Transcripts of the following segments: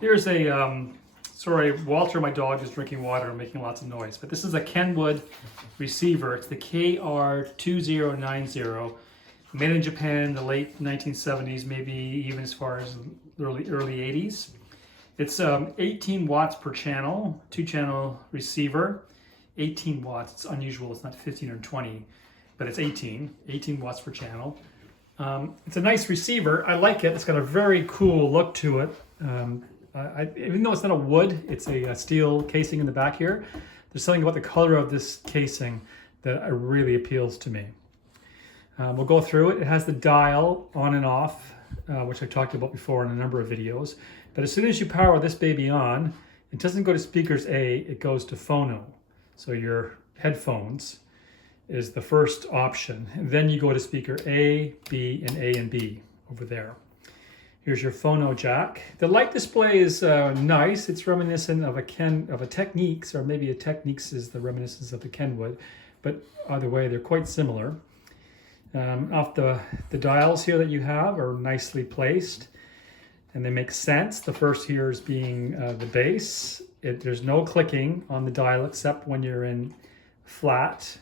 Here's a, sorry, Walter, my dog, is drinking water and making lots of noise. But this is a Kenwood receiver. It's the KR-2090, made in Japan in the late 1970s, maybe even as far as early 80s. It's 18 watts per channel, 2-channel receiver. 18 watts, it's unusual, it's not 15 or 20, but it's 18 watts per channel. It's a nice receiver. I like it. It's got a very cool look to it. Even though it's not a wood, it's a steel casing in the back here. There's something about the color of this casing that really appeals to me. We'll go through it. It has the dial on and off, which I've talked about before in a number of videos. But as soon as you power this baby on, it doesn't go to speakers A, it goes to phono. So your headphones is the first option. And then you go to speaker A, B, and B over there. Here's your phono jack. The light display is nice. It's reminiscent of a Technics, or maybe a Technics is the reminiscence of the Kenwood, but either way, they're quite similar. Off the dials here that you have are nicely placed, and they make sense. The first here is being the bass. There's no clicking on the dial except when you're in flat,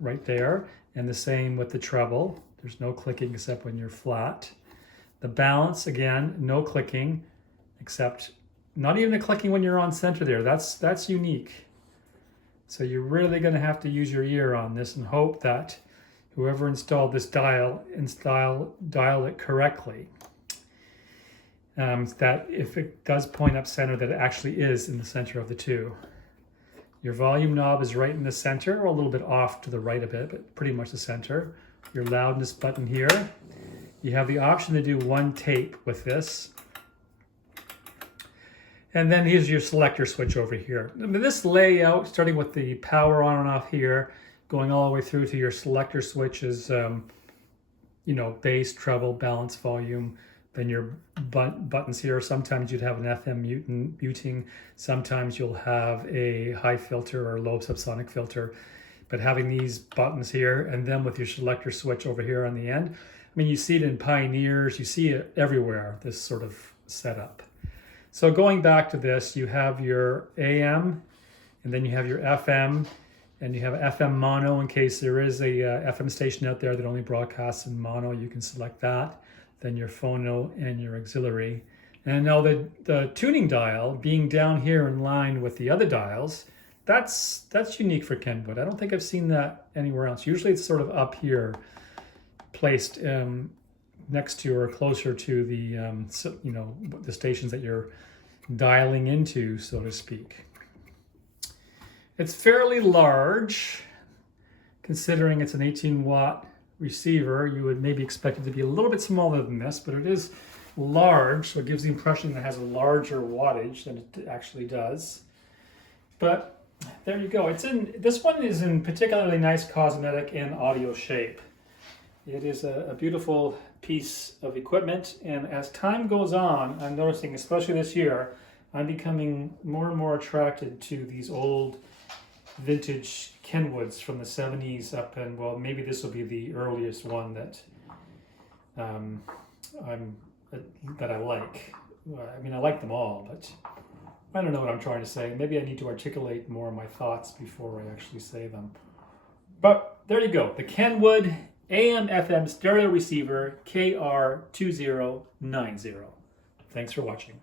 right there, and the same with the treble. There's no clicking except when you're flat. The balance, again, no clicking, except not even a clicking when you're on center there. That's unique. So you're really going to have to use your ear on this and hope that whoever installed this dialed it correctly. That if it does point up center, that it actually is in the center of the two. Your volume knob is right in the center, or a little bit off to the right a bit, but pretty much the center. Your loudness button here. You have the option to do one tape with this. And then here's your selector switch over here. This layout, starting with the power on and off here, going all the way through to your selector switches, bass, treble, balance, volume, then your buttons here. Sometimes you'd have an FM muting. Sometimes you'll have a high filter or low subsonic filter. But having these buttons here, and then with your selector switch over here on the end, I mean, you see it in Pioneers, you see it everywhere, this sort of setup. So going back to this, you have your AM, and then you have your FM, and you have FM mono in case there is a FM station out there that only broadcasts in mono. You can select that. Then your phono and your auxiliary. And now the tuning dial being down here in line with the other dials, that's unique for Kenwood. I don't think I've seen that anywhere else. Usually it's sort of up here, placed next to or closer to the the stations that you're dialing into, so to speak. It's fairly large, considering it's an 18-watt receiver. You would maybe expect it to be a little bit smaller than this, but it is large, so it gives the impression that it has a larger wattage than it actually does. But there you go. This one is in particularly nice cosmetic and audio shape. It is a beautiful piece of equipment, and as time goes on, I'm noticing, especially this year, I'm becoming more and more attracted to these old vintage Kenwoods from the 70s up, and well, maybe this will be the earliest one that I like. I mean, I like them all, but I don't know what I'm trying to say. Maybe I need to articulate more of my thoughts before I actually say them. But there you go, the Kenwood AM/FM stereo receiver KR-2090. Thanks for watching.